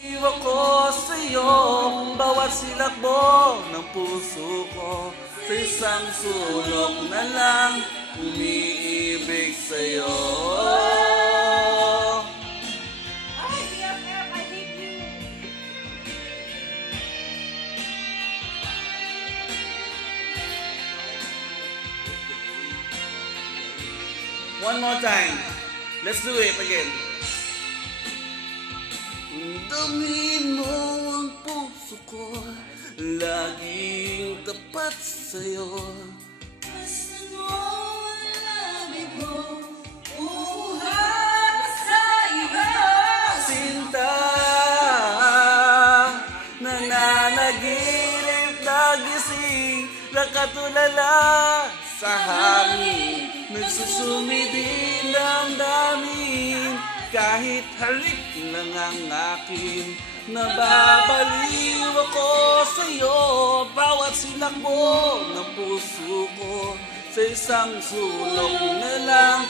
Iwan ko sa'yo, bawat silakbo ng puso ko, sa isang sulok na lang, umiibig sa'yo. One more time. Let's do it again. Damin mo ang puso ko, laging tapat sa'yo. Basta mo ang labi ko, buhat sa iba. Sinta, nananaginip, nagising, nakatulala sa hangin. Nagsusumidin ang damin, kahit halik lang ang akin. Nababaliw ako sa'yo, bawat silakbo ng puso ko, sa isang sulok na lang,